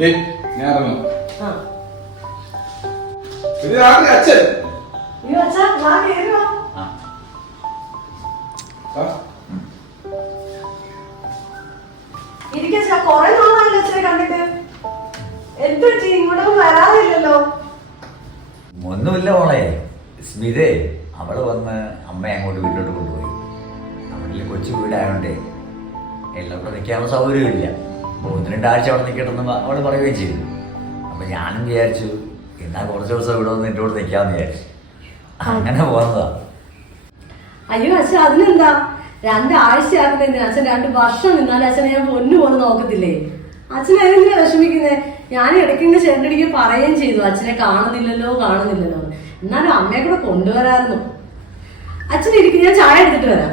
ഞാൻ ഇറങ്ങും. അച്ഛൻ കൊറേ നാളായല്ലോ അച്ഛനെ കണ്ടിട്ട്. എന്ത് പറ്റി ഇങ്ങോട്ടൊന്നും വരാതില്ലല്ലോ? ഒന്നുമില്ല മോളെ, സ്മിതേ അവള് വന്ന് അമ്മയെ അങ്ങോട്ട് വീട്ടിലോട്ട് കൊണ്ടുപോയി. അവിടെ കൊച്ചു വീടായോണ്ടേ എല്ലാവർക്കും നിൽക്കാനുള്ള സൗകര്യമില്ല. 1-2 ആഴ്ച അവിടെ നിൽക്കണമെന്ന് അവള് പറയുകയും ചെയ്തു. അപ്പൊ ഞാനും വിചാരിച്ചു എന്നാൽ കുറച്ച് ദിവസം ഇവിടെ വന്ന് എൻ്റെ കൂടെ നിൽക്കാമെന്ന് വിചാരിച്ചു. അങ്ങനെ പോകുന്നതാ. അയ്യോ അച്ഛൻ അതിനെന്താ, 2 ആഴ്ച ആകുന്നതിന് അച്ഛൻ 2 വർഷം നിന്നാലും അച്ഛനെ ഞാൻ പൊന്നു പോലെ നോക്കത്തില്ലേ? അച്ഛൻ അതിനെന്തിനാ വിഷമിക്കുന്നേ? ഞാൻ ഇടയ്ക്കിങ്ങനെ ചേട്ടനിക്ക് പറയുകയും ചെയ്തു അച്ഛനെ കാണുന്നില്ലല്ലോ. എന്നാലും അമ്മയെ കൂടെ കൊണ്ടുവരായിരുന്നു. അച്ഛൻ ഇരിക്കും, ഞാൻ ചായ എടുത്തിട്ട് വരാം.